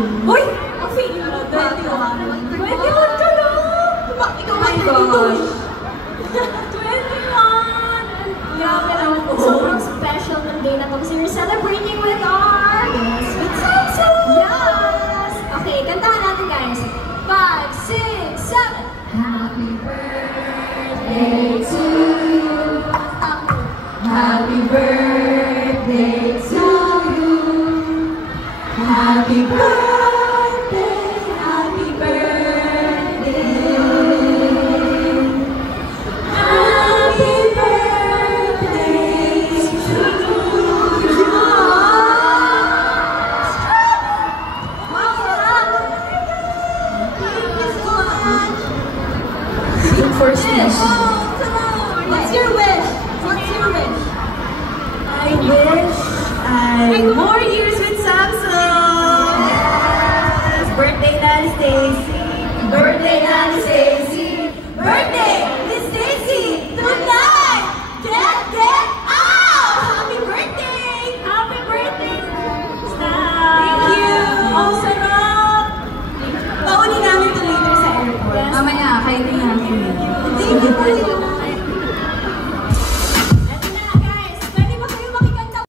Uy! Ang feeling mo, 21. 21 ka na! Ikaw ay 22. 21! Grabe naman po. Sobrang special ng day na to kasi you're celebrating with our... Yes, with Samsung! Yes! Okay, kantahan natin guys. 5, 6, 7. Happy birthday to you. Happy birthday to you. Happy birthday, happy birthday. Happy birthday to you. Wow, sarap! Thank you so much. Big first wish. What's your wish? What's your wish? I wish more years with Samsung. Yes. Birthday Nanny Stacy. Birthday Nanny Stacy. Birthday Miss Stacy. Tonight. Get out. Happy birthday. Happy birthday. Thank you. Oh, sarap. Paunin namin ito later sa airport. Mamaya, kayo na natin. Thank you.